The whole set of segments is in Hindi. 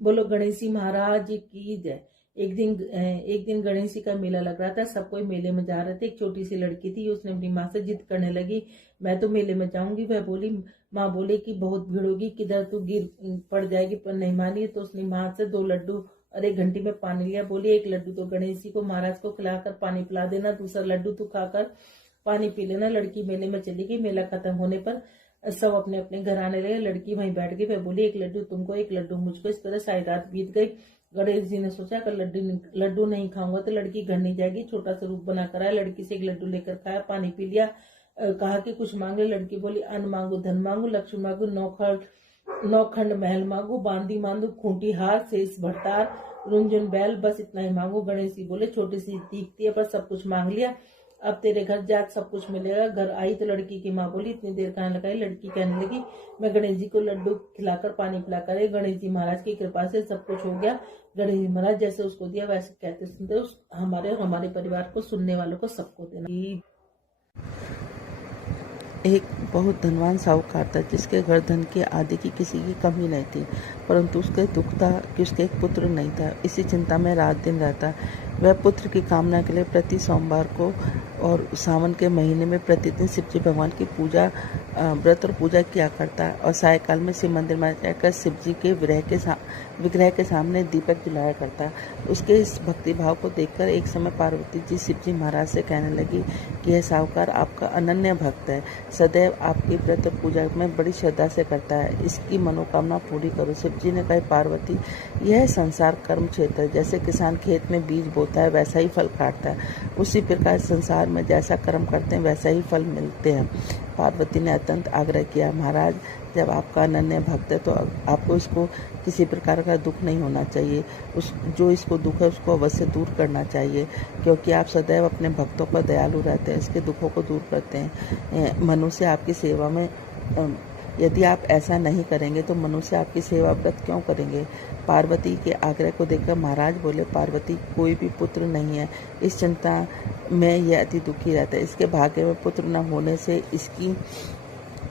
बोलो गणेश जी महाराज की जय। एक दिन गणेश जी का मेला लग रहा था, सब कोई मेले में जा रहे थे। एक छोटी सी लड़की थी, उसने अपनी माँ से जिद करने लगी, मैं तो मेले में जाऊंगी। वह बोली, माँ बोले कि बहुत भीड़ होगी, किधर तू गिर पड़ जाएगी, पर नहीं मानी। तो उसने माँ से 2 लड्डू और 1 घंटी में पानी लिया। बोली, एक लड्डू तो गणेश जी को महाराज को खिलाकर पानी पिला देना, दूसरा लड्डू तू खाकर पानी पी लेना। लड़की मेले में चली गई। मेला खत्म होने पर सब अपने अपने घर आने लगे। लड़की वहीं बैठ गई। वह बोली, एक लड्डू तुमको, एक लड्डू मुझको। इस तरह सारी रात बीत गई। गणेश जी ने सोचा कि लड्डू नहीं खाऊंगा तो लड़की घर नहीं जाएगी। छोटा सा रूप बनाकर आया, लड़की से एक लड्डू लेकर खाया, पानी पी लिया। कहा कि कुछ मांगे। लड़की बोली, अन्न मांगू, धन मांगू, लक्ष्मी मांगू, नौखंड महल मांगू, बांदी मांगू, खूंटी हार, शेष भट्टार, रुंझुन बैल, बस इतना ही मांगू। गणेश जी बोले, छोटी सी दिखती है पर सब कुछ मांग लिया, अब तेरे घर जात सब कुछ मिलेगा। घर आई तो लड़की की माँ बोली, इतनी देर कहाँ लगाई। लड़की कहने लगी, मैं गणेश जी को लड्डू खिलाकर पानी पिलाकर गणेश जी महाराज की कृपा से सब कुछ हो गया। गणेश जी महाराज जैसे उसको दिया वैसे कहते सुनते हमारे परिवार को, सुनने वालों को, सबको देना। एक बहुत धनवान साहूकार था जिसके घर धन की आदि की किसी की कमी नहीं थी, परंतु उसके दुख था कि उसके एक पुत्र नहीं था। इसी चिंता में रात दिन रहता। वह पुत्र की कामना के लिए प्रति सोमवार को और सावन के महीने में प्रतिदिन शिवजी भगवान की पूजा, व्रत और पूजा किया करता और सायकाल में शिव मंदिर में जाकर शिवजी के विग्रह के सामने दीपक जलाया करता। उसके इस भक्ति भाव को देखकर एक समय पार्वती जी शिवजी महाराज से कहने लगी कि यह साहूकार आपका अनन्य भक्त है, सदैव आपकी व्रत और पूजा में बड़ी श्रद्धा से करता है, इसकी मनोकामना पूरी करो। शिवजी ने कहा, पार्वती, यह संसार कर्म क्षेत्र है। जैसे किसान खेत में बीज बोता है वैसा ही फल काटता है, उसी प्रकार संसार में जैसा कर्म करते हैं वैसा ही फल मिलते हैं। पार्वती ने अत्यंत आग्रह किया, महाराज, जब आपका अनन्य भक्त है तो आपको इसको किसी प्रकार का दुख नहीं होना चाहिए। जो इसको दुख है उसको अवश्य दूर करना चाहिए, क्योंकि आप सदैव अपने भक्तों पर दयालु रहते हैं, इसके दुखों को दूर करते हैं। मनुष्य आपकी सेवा में, यदि आप ऐसा नहीं करेंगे तो मनुष्य आपकी सेवा व्रत क्यों करेंगे। पार्वती के आग्रह को देखकर महाराज बोले, पार्वती, कोई भी पुत्र नहीं है, इस चिंता में यह अति दुखी रहता है। इसके भाग्य में पुत्र न होने से इसकी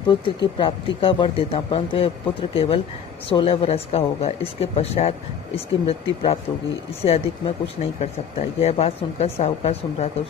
पुत्र की प्राप्ति का वर देता हूँ, परंतु यह पुत्र केवल 16 वर्ष का होगा। इसके पश्चात इसकी मृत्यु प्राप्त होगी, इससे अधिक मैं कुछ नहीं कर सकता। यह बात सुनकर साहूकार सुन रहा था।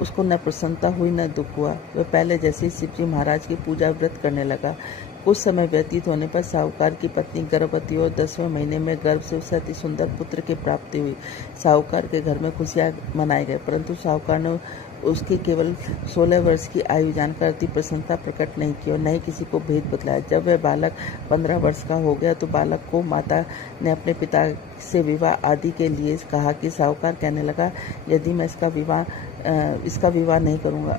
उसको न प्रसन्नता हुई न दुख हुआ। वह पहले जैसे शिवजी महाराज की पूजा व्रत करने लगा। कुछ समय व्यतीत होने पर साहूकार की पत्नी गर्भवती और 10वें महीने में गर्भ से उसे अति सुंदर पुत्र की प्राप्ति हुई। साहूकार के घर में खुशियां मनाए गए, परंतु साहूकार ने उसकी केवल 16 वर्ष की आयु जानकर अति प्रसन्नता प्रकट नहीं की और न ही किसी को भेद बतलाया। जब वह बालक 15 वर्ष का हो गया तो बालक को माता ने अपने पिता से विवाह आदि के लिए कहा कि साहूकार कहने लगा, यदि मैं इसका विवाह नहीं करूंगा।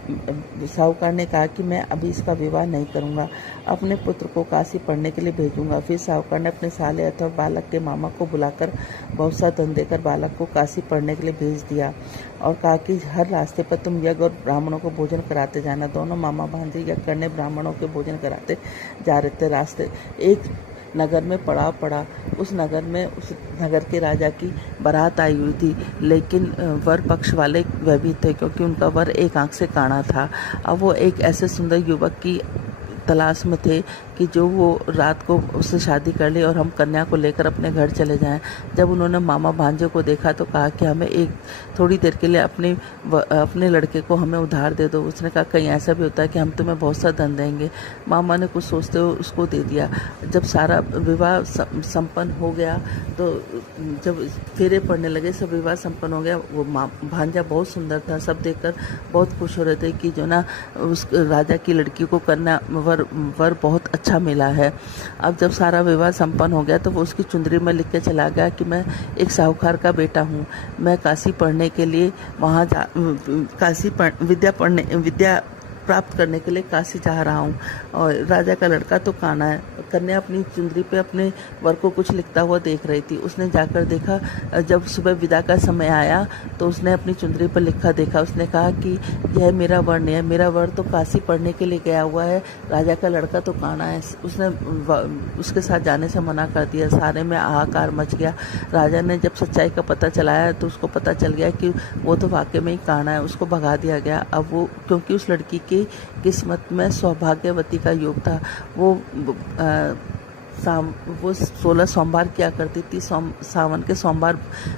साहूकार ने कहा कि मैं अभी इसका विवाह नहीं करूंगा, अपने पुत्र को काशी पढ़ने के लिए भेजूंगा। फिर साहूकार ने अपने साले अथवा बालक के मामा को बुलाकर बहुत सा धन देकर बालक को काशी पढ़ने के लिए भेज दिया और कहा कि हर रास्ते पर तुम यज्ञ और ब्राह्मणों को भोजन कराते जाना। दोनों मामा भांजे यज्ञ करने ब्राह्मणों के भोजन कराते जा रहे थे। रास्ते एक नगर में पड़ाव पड़ा। उस नगर के राजा की बारात आई हुई थी, लेकिन वर पक्ष वाले वह भी थे, क्योंकि उनका वर एक आंख से काना था। अब वो एक ऐसे सुंदर युवक की तलाश में थे कि जो वो रात को उससे शादी कर ले और हम कन्या को लेकर अपने घर चले जाएं। जब उन्होंने मामा भांजे को देखा तो कहा कि हमें एक थोड़ी देर के लिए अपने लड़के को हमें उधार दे दो। उसने कहा, कहीं ऐसा भी होता है कि हम तुम्हें बहुत सा धन देंगे। मामा ने कुछ सोचते हुए उसको दे दिया। जब सारा विवाह संपन्न हो गया तो जब फेरे पड़ने लगे, सब विवाह संपन्न हो गया। वो भांजा बहुत सुंदर था, सब देखकर बहुत खुश हो रहे थे कि जो ना उस राजा की लड़की को कन्या वर बहुत अच्छा मिला है। अब जब सारा विवाह संपन्न हो गया तो वो उसकी चुंदरी में लिख के चला गया कि मैं एक साहूकार का बेटा हूँ, मैं काशी पढ़ने के लिए विद्या प्राप्त करने के लिए काशी जा रहा हूँ। और राजा का लड़का तो काना है। कन्या अपनी चुंदरी पे अपने वर को कुछ लिखता हुआ देख रही थी। उसने जाकर देखा, जब सुबह विदा का समय आया तो उसने अपनी चुंदरी पर लिखा देखा। उसने कहा कि यह मेरा वर नहीं है, मेरा वर तो काशी पढ़ने के लिए गया हुआ है, राजा का लड़का तो काना है। उसने उसके साथ जाने से मना कर दिया। सारे में हाहाकार मच गया। राजा ने जब सच्चाई का पता चलाया तो उसको पता चल गया कि वो तो वाकई में ही काना है। उसको भगा दिया गया। अब वो, क्योंकि उस लड़की की किस्मत में सौभाग्यवती का योग था, वो वो 16 सोमवार किया करती थी। सावन के सोमवार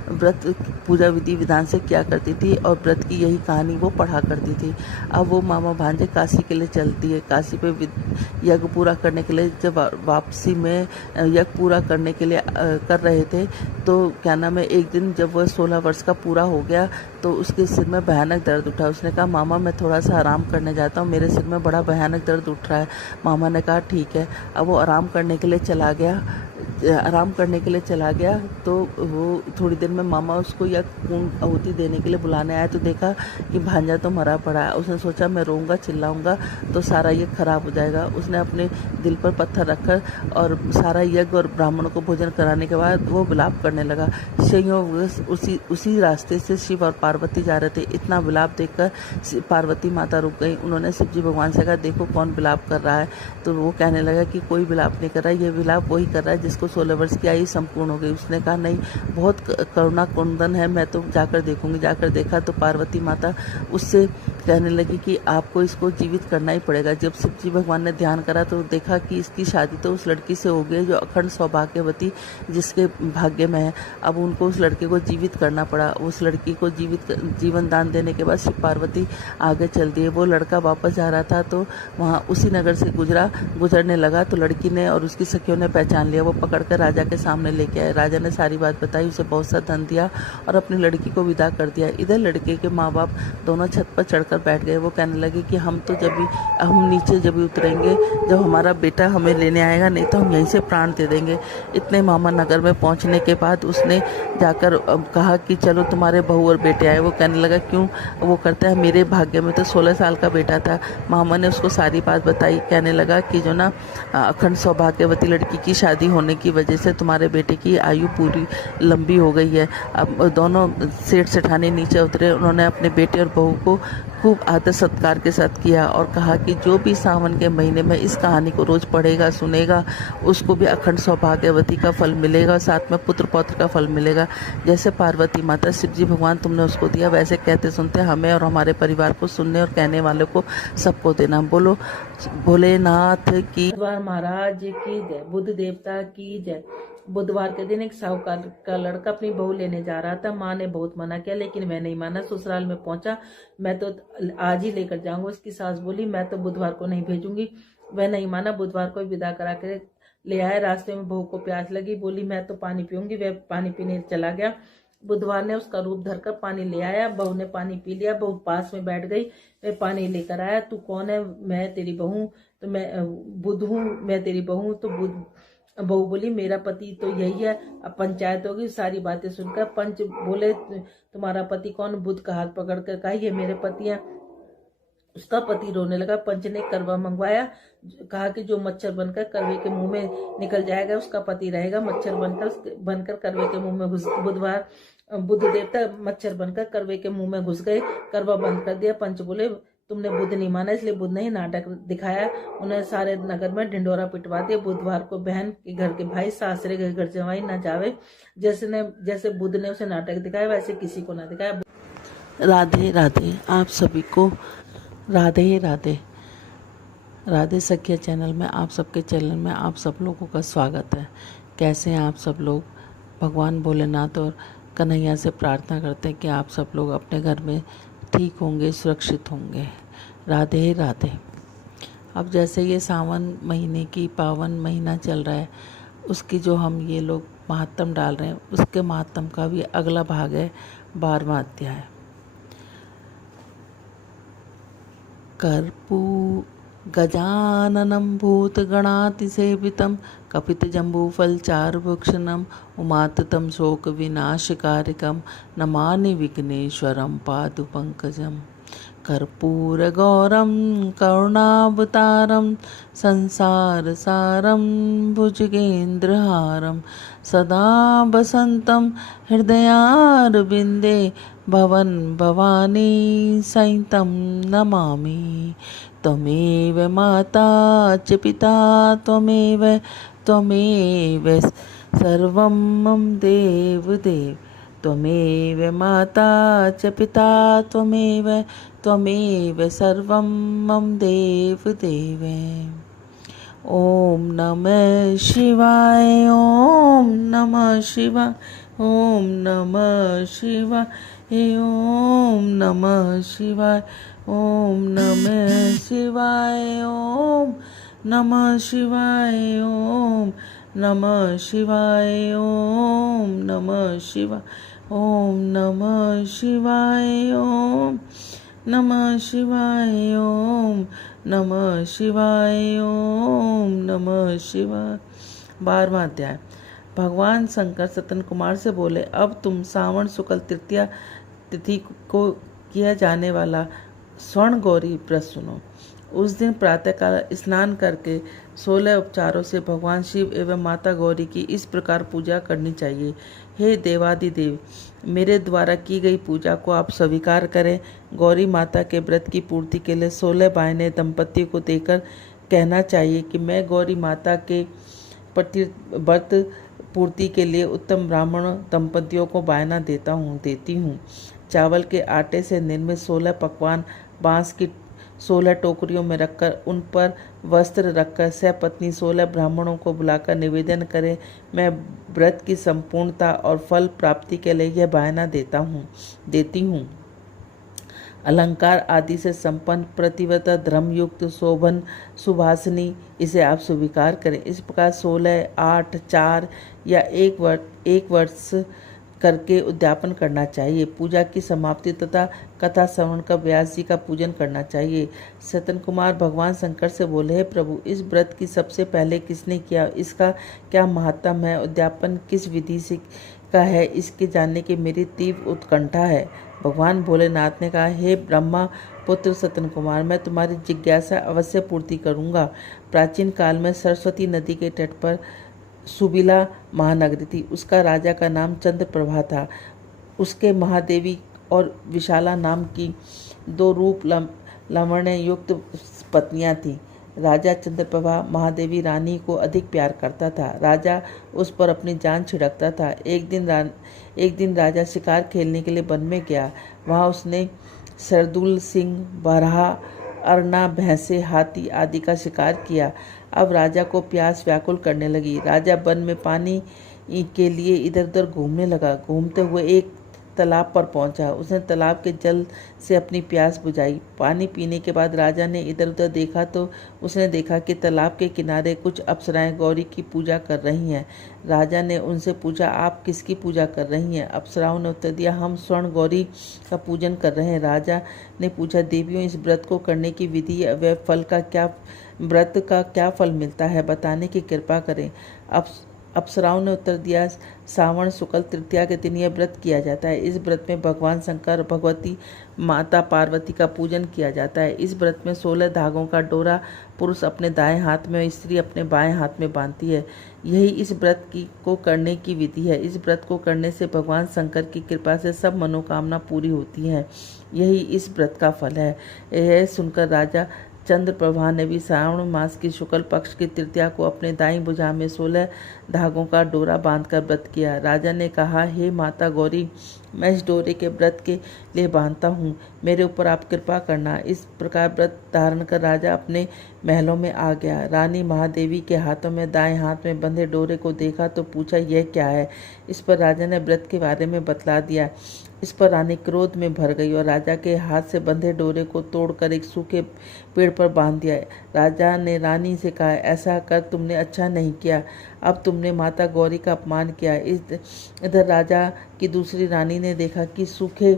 व्रत पूजा विधि विधान से किया करती थी और व्रत की यही कहानी वो पढ़ा करती थी। अब वो मामा भांजे काशी के लिए चलती है। काशी पे यज्ञ पूरा करने के लिए जब वापसी में यज्ञ पूरा करने के लिए कर रहे थे, तो क्या नाम है, एक दिन जब वह 16 वर्ष का पूरा हो गया तो उसके सिर में भयानक दर्द उठा। उसने कहा, मामा मैं थोड़ा सा आराम करने जाता हूँ, मेरे सिर में बड़ा भयानक दर्द उठ रहा है। मामा ने कहा ठीक है। अब वो आराम करने के लिए चला गया तो वो थोड़ी देर में मामा उसको या पूर्ण आहुति देने के लिए बुलाने आया तो देखा कि भांजा तो मरा पड़ा है। उसने सोचा मैं रोऊंगा चिल्लाऊंगा तो सारा यज्ञ खराब हो जाएगा। उसने अपने दिल पर पत्थर रखकर और सारा यज्ञ और ब्राह्मणों को भोजन कराने के बाद वो विलाप करने लगा। संयोग उसी रास्ते से शिव और पार्वती जा रहे थे। इतना विलाप देखकर पार्वती माता रुक गई। उन्होंने शिव जी भगवान से कहा, देखो कौन विलाप कर रहा है। तो वो कहने लगा कि कोई विलाप नहीं कर रहा है, ये विलाप वही कर रहा है जिसको 16 वर्ष की आयु संपूर्ण हो गई। उसने कहा, नहीं, बहुत करुणा कुंदन है, मैं तो जाकर देखूंगी। जाकर देखा तो पार्वती माता उससे कहने लगी कि आपको इसको जीवित करना ही पड़ेगा। जब शिव जी भगवान ने ध्यान करा तो देखा कि इसकी शादी तो उस लड़की से हो गई जो अखंड सौभाग्यवती जिसके भाग्य में है। अब उनको उस लड़के को जीवित करना पड़ा। उस लड़की को जीवन दान देने के बाद शिव पार्वती आगे चल दिए। वो लड़का वापस जा रहा था तो वहाँ उसी नगर से गुजरने लगा तो लड़की ने और उसकी सखियों ने पहचान लिया। वो पकड़कर राजा के सामने लेके आए। राजा ने सारी बात बताई, उसे बहुत सा धन दिया और अपनी लड़की को विदा कर दिया। इधर लड़के के माँ बाप दोनों छत पर चढ़कर बैठ गए। वो कहने लगे कि हम नीचे जब भी उतरेंगे जब हमारा बेटा हमें लेने आएगा, नहीं तो हम यहीं से प्राण दे देंगे। इतने मामा नगर में पहुंचने के बाद उसने जाकर कहा कि चलो तुम्हारे बहू और बेटे आए। वो कहने लगा, क्यों? वो करता है, मेरे भाग्य में तो 16 साल का बेटा था। मामा ने उसको सारी बात बताई। कहने लगा कि जो ना अखंड सौभाग्यवती लड़की की शादी होने की वजह से तुम्हारे बेटे की आयु पूरी लंबी हो गई है। अब दोनों सेठ सेठानी नीचे उतरे। उन्होंने अपने बेटे और बहू को खूब आदर सत्कार के साथ किया और कहा कि जो भी सावन के महीने में इस कहानी को रोज पढ़ेगा सुनेगा उसको भी अखंड सौभाग्यवती का फल मिलेगा, साथ में पुत्र पौत्र का फल मिलेगा। जैसे पार्वती माता शिव जी भगवान तुमने उसको दिया, वैसे कहते सुनते हमें और हमारे परिवार को, सुनने और कहने वालों को सबको देना। बोलो भोलेनाथ की। महाराज की जय। बुद्ध देवता की जय। बुधवार के दिन एक साहूकार का लड़का अपनी बहू लेने जा रहा था। माँ ने बहुत मना किया लेकिन वह नहीं माना। ससुराल में पहुंचा, मैं तो आज ही लेकर जाऊंगा। उसकी सास बोली, मैं तो बुधवार को नहीं भेजूंगी। वह नहीं माना। बुधवार को विदा करा कर ले आया। रास्ते में बहू को प्यास लगी, बोली मैं तो पानी पीऊंगी। वह पानी पीने चला गया। बुधवार ने उसका रूप धरकर पानी ले आया। बहू ने पानी पी लिया। बहू पास में बैठ गई। वह पानी लेकर आया। तू कौन है? मैं तेरी बहू। तो मैं बुध हूँ, मैं तेरी बहू। तो बहू बोली, मेरा पति तो यही है। अब पंचायत होगी। सारी बातें सुनकर पंच बोले, तुम्हारा पति कौन? बुध का हाथ पकड़कर कहा, ये मेरे पति हैं। उसका पति रोने लगा। पंच ने करवा मंगवाया। कहा कि जो मच्छर बनकर करवे के मुंह में निकल जाएगा उसका पति रहेगा। मच्छर बनकर करवे के मुंह में घुस। बुधवार बुद्ध देवता मच्छर बनकर करवे के मुंह में घुस गए। करवा बंद कर दिया। पंच बोले, तुमने बुद्ध नहीं माना इसलिए बुद्ध ने ही नाटक दिखाया। उन्हें सारे नगर में ढिंडोरा पिटवा दिया। बुधवार को बहन के घर के भाई, सासरे के घर जवाई न जावे। जैसे बुद्ध ने उसे नाटक दिखाया वैसे किसी को ना दिखाया। राधे राधे। आप सभी को राधे राधे। राधे सखिया चैनल में आप सबके चैनल में आप सब लोगों का स्वागत है। कैसे हैं आप सब लोग? भगवान भोलेनाथ और कन्हैया से प्रार्थना करते हैं कि आप सब लोग अपने घर में ठीक होंगे, सुरक्षित होंगे। राधे राधे। अब जैसे ये सावन महीने की पावन महीना चल रहा है, उसकी जो हम ये लोग महात्म डाल रहे हैं, उसके महात्म का भी अगला भाग है 12वां अध्याय। कर्पू गजाननं भूतगणातिसेवितं कपितजम्बूफलचारुभक्षणम् उमाततं शोकविनाशकारिकं नमामि विघ्नेश्वरं पादुपङ्कजं। कर्पूरगौरं करुणावतारं संसारसारं भुजगेन्द्रहारं सदा वसन्तं हृदयारविन्दे भवन भवानी सहितं नमामि। त्वमेव माता च पिता त्वमेव सर्वं मम देवदेव। त्वमेव माता च पिता त्वमेव सर्वं मम देवदेव। ओम नमः शिवाय, ओम नमः शिवाय, ओम नमः शिवाय, ओम नमः शिवाय, ओम नमः शिवाय, ओम नमः शिवाय, ओम नमः शिवाय, ओम नमः शिवाय, ओम नमः शिवाय, ओम नमः शिवाय, ओम नमः शिवाय, ओम नमः शिवाय। 12वां अध्याय। भगवान शंकर सतन कुमार से बोले, अब तुम सावन शुक्ल तृतीया तिथि को किया जाने वाला स्वर्ण गौरी व्रत सुनो। उस दिन प्रातःकाल स्नान करके 16 उपचारों से भगवान शिव एवं माता गौरी की इस प्रकार पूजा करनी चाहिए। हे देवादिदेव, मेरे द्वारा की गई पूजा को आप स्वीकार करें। गौरी माता के व्रत की पूर्ति के लिए 16 बायने दंपति को देकर कहना चाहिए कि मैं गौरी माता के प्रति व्रत पूर्ति के लिए उत्तम ब्राह्मण दंपतियों को बायना देती हूँ। चावल के आटे से निर्मित 16 पकवान बांस की 16 टोकरियों में रखकर उन पर वस्त्र रखकर सपत्नी 16 ब्राह्मणों को बुलाकर निवेदन करें। मैं व्रत की संपूर्णता और फल प्राप्ति के लिए यह बायना देती हूँ। अलंकार आदि से संपन्न प्रतिव्रता धर्मयुक्त शोभन सुभाषिनी इसे आप स्वीकार करें। इस प्रकार 16, 8, 4 या एक वर्ष करके उद्यापन करना चाहिए। पूजा की समाप्ति तथा कथा श्रवण का व्यास जी का पूजन करना चाहिए। सतन कुमार भगवान शंकर से बोले, हे प्रभु, इस व्रत की सबसे पहले किसने किया, इसका क्या महत्व है, उद्यापन किस विधि से का है, इसके जानने की मेरी तीव्र उत्कंठा है। भगवान भोलेनाथ ने कहा, हे ब्रह्मा पुत्र सतन कुमार, मैं तुम्हारी जिज्ञासा अवश्य पूर्ति करूँगा। प्राचीन काल में सरस्वती नदी के तट पर सुबिला महानगरी थी। उसका राजा का नाम चंद्रप्रभा था। उसके महादेवी और विशाला नाम की 2 रूप लावण्य युक्त पत्नियां थीं। राजा चंद्रप्रभा महादेवी रानी को अधिक प्यार करता था। राजा उस पर अपनी जान छिड़कता था। एक दिन राजा शिकार खेलने के लिए वन में गया। वहाँ उसने सरदुल, सिंह, बरहा, अरना, भैंसे, हाथी आदि का शिकार किया। अब राजा को प्यास व्याकुल करने लगी। राजा वन में पानी के लिए इधर उधर घूमने लगा। घूमते हुए एक तालाब पर पहुंचा। उसने तालाब के जल से अपनी प्यास बुझाई। पानी पीने के बाद राजा ने इधर उधर देखा तो उसने देखा कि तालाब के किनारे कुछ अप्सराएं गौरी की पूजा कर रही हैं। राजा ने उनसे पूछा, आप किसकी पूजा कर रही हैं? अप्सराओं ने उत्तर दिया, हम स्वर्ण गौरी का पूजन कर रहे हैं। राजा ने पूछा, देवियों, इस व्रत को करने की विधि व व्रत का क्या फल मिलता है, बताने की कृपा करें। अप्सराओं ने उत्तर दिया, सावन शुक्ल तृतीया के दिन यह व्रत किया जाता है। इस व्रत में भगवान शंकर, भगवती माता पार्वती का पूजन किया जाता है। इस व्रत में 16 धागों का डोरा पुरुष अपने दाएं हाथ में और स्त्री अपने बाएं हाथ में बांधती है। यही इस व्रत को करने की विधि है। इस व्रत को करने से भगवान शंकर की कृपा से सब मनोकामना पूरी होती है। यही इस व्रत का फल है। यह सुनकर राजा चंद्रप्रभा ने भी श्रावण मास की शुक्ल पक्ष की तृतीया को अपने दाईं भुजा में 16 धागों का डोरा बांधकर व्रत किया। राजा ने कहा, हे माता गौरी, मैं इस डोरे के व्रत के लिए बांधता हूँ, मेरे ऊपर आप कृपा करना। इस प्रकार व्रत धारण कर राजा अपने महलों में आ गया। रानी महादेवी के हाथों में दाएं हाथ में बंधे डोरे को देखा तो पूछा, यह क्या है? इस पर राजा ने व्रत के बारे में बतला दिया। इस पर रानी क्रोध में भर गई और राजा के हाथ से बंधे डोरे को तोड़कर एक सूखे पेड़ पर बांध दिया। राजा ने रानी से कहा, ऐसा कर तुमने अच्छा नहीं किया। अब तुमने माता गौरी का अपमान किया। इधर राजा की दूसरी रानी ने देखा कि सूखे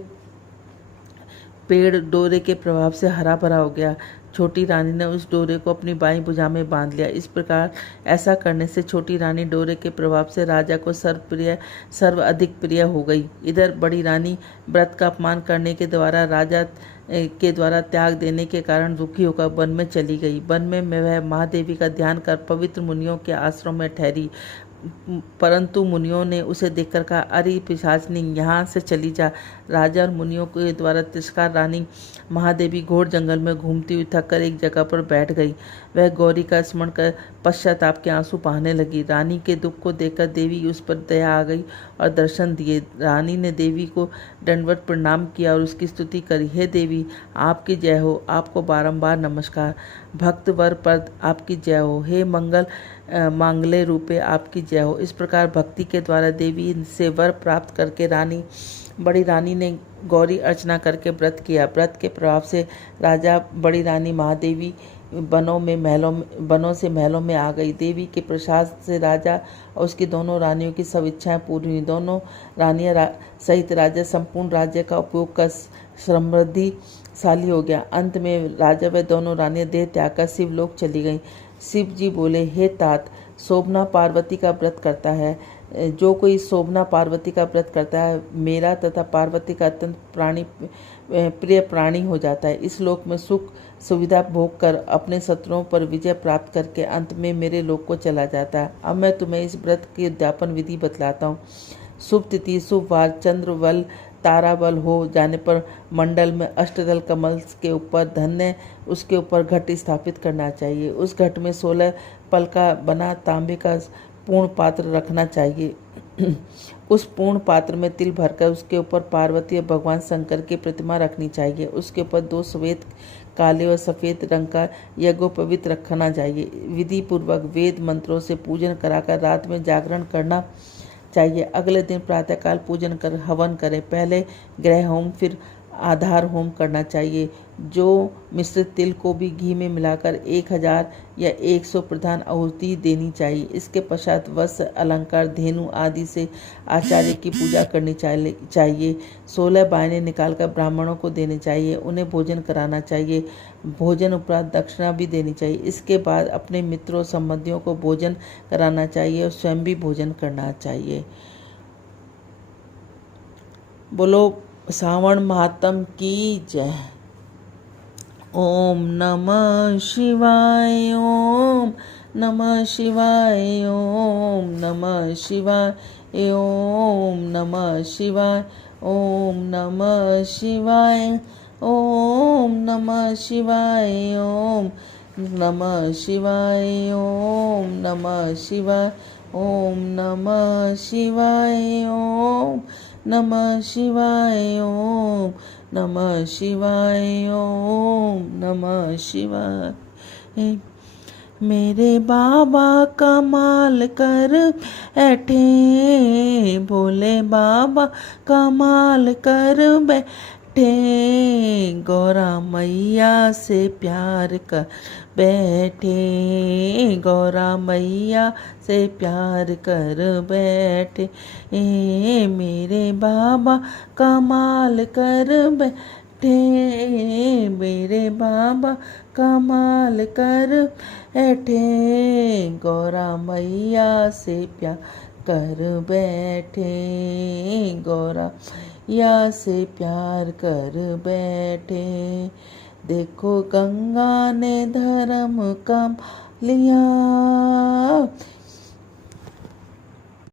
पेड़ डोरे के प्रभाव से हरा भरा हो गया। छोटी रानी ने उस डोरे को अपनी बाईं भुजा में बांध लिया। इस प्रकार ऐसा करने से छोटी रानी डोरे के प्रभाव से राजा को सर्व अधिक प्रिय हो गई। इधर बड़ी रानी व्रत का अपमान करने के द्वारा राजा के द्वारा त्याग देने के कारण दुखी होकर वन में चली गई। वन में वह महादेवी का ध्यान कर पवित्र मुनियों के आश्रम में ठहरी, परंतु मुनियों ने उसे देखकर कहा, अरे पिशाचनी, यहाँ से चली जा। राजा और मुनियों के द्वारा तिरस्कार रानी महादेवी घोर जंगल में घूमती हुई थक कर एक जगह पर बैठ गई। वह गौरी का स्मरण कर पश्चाताप के आंसू बहाने लगी। रानी के दुख को देखकर देवी उस पर दया आ गई और दर्शन दिए। रानी ने देवी को दंडवत प्रणाम किया और उसकी स्तुति करी। हे देवी, आपकी जय हो, आपको बारंबार नमस्कार। भक्त वर पद आपकी जय हो, हे मांगल्य रूपे आपकी जय हो। इस प्रकार भक्ति के द्वारा देवी से वर प्राप्त करके बड़ी रानी ने गौरी अर्चना करके व्रत किया। व्रत के प्रभाव से राजा बड़ी रानी महादेवी बनों से महलों में आ गई। देवी के प्रसाद से राजा और उसकी दोनों रानियों की सब इच्छाएं पूरी हुई। दोनों रानियां सहित राजा संपूर्ण राज्य का उपयोग कर समृद्धिशाली हो गया। अंत में राजा व दोनों रानियां देह त्याग कर शिवलोक चली गईं। शिव जी बोले, हे तात, शोभना पार्वती का व्रत करता है। जो कोई शोभना पार्वती का व्रत करता है, मेरा तथा पार्वती का अत्यंत प्रिय प्राणी हो जाता है। इस लोक में सुख सुविधा भोग कर अपने शत्रुओं पर विजय प्राप्त करके अंत में मेरे लोक को चला जाता है। अब मैं तुम्हें इस व्रत की उद्यापन विधि बतलाता हूँ। शुभ तिथि, शुभ वार, चंद्र बल, तारा बल हो जाने पर मंडल में अष्टदल कमल के ऊपर धन्य उसके ऊपर घट स्थापित करना चाहिए। उस घट में 16 पल का बना तांबे का पूर्ण पात्र रखना चाहिए। उस पूर्ण पात्र में तिल भरकर उसके ऊपर पार्वती और भगवान शंकर की प्रतिमा रखनी चाहिए। उसके ऊपर 2 श्वेत, काले और सफ़ेद रंग का यज्ञोपवीत रखना चाहिए। विधि पूर्वक वेद मंत्रों से पूजन कराकर रात में जागरण करना चाहिए। अगले दिन प्रातःकाल पूजन कर हवन करें। पहले ग्रह होम फिर आधार होम करना चाहिए। जो मिश्रित तिल को भी घी में मिलाकर 1000 या 100 प्रधान आहुति देनी चाहिए। इसके पश्चात वस्त्र, अलंकार, धेनु आदि से आचार्य की पूजा करनी चाहिए। 16 बायने निकालकर ब्राह्मणों को देने चाहिए। उन्हें भोजन कराना चाहिए। भोजन उपरांत दक्षिणा भी देनी चाहिए। इसके बाद अपने मित्रों संबंधियों को भोजन कराना चाहिए और स्वयं भी भोजन करना चाहिए। बोलो श्रावण महात्म की जय। ओम नमः शिवाय, ओम नमः शिवाय, ओम नमः शिवाय, ओम नमः शिवाय, ओम नमः शिवाय, ओम नमः शिवाय, ओम नमः शिवाय, ओम नमः शिवाय, ओम नमः शिवाय, ओम नमः शिवाय, ओम नमः शिवाय, ओम नमः शिवाय। मेरे बाबा कमाल कर बैठे, भोले बाबा कमाल कर बैठे, गौरा मैया से प्यार कर बैठे, गौरा मैया से प्यार कर बैठे। मेरे बाबा कमाल कर बैठे, मेरे बाबा कमाल कर बैठे, गौरा मैया से प्यार कर बैठे, गौरा मैया से प्यार कर बैठे। देखो गंगा ने धर्म काम लिया,